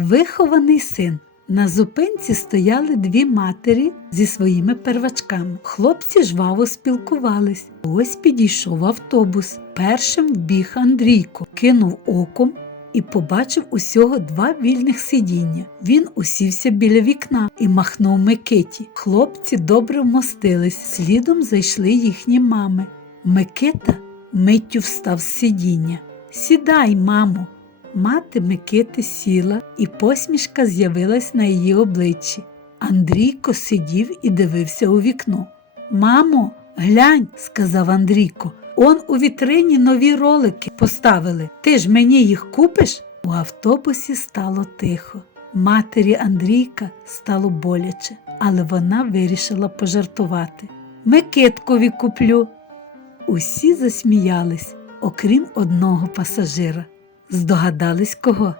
Вихований син. На зупинці стояли дві матері зі своїми первачками. Хлопці жваво спілкувались. Ось підійшов автобус. Першим вбіг Андрійко, кинув оком і побачив усього два вільних сидіння. Він усівся біля вікна і махнув Микиті. Хлопці добре вмостились, слідом зайшли їхні мами. Микита миттю встав з сидіння. Сідай, мамо. Мати Микити сіла, і посмішка з'явилась на її обличчі. Андрійко сидів і дивився у вікно. Мамо, глянь, сказав Андрійко, он у вітрині нові ролики поставили. Ти ж мені їх купиш? У автобусі стало тихо. Матері Андрійка стало боляче, але вона вирішила пожартувати. Микиткові куплю. Усі засміялись, окрім одного пасажира. Здогадались кого?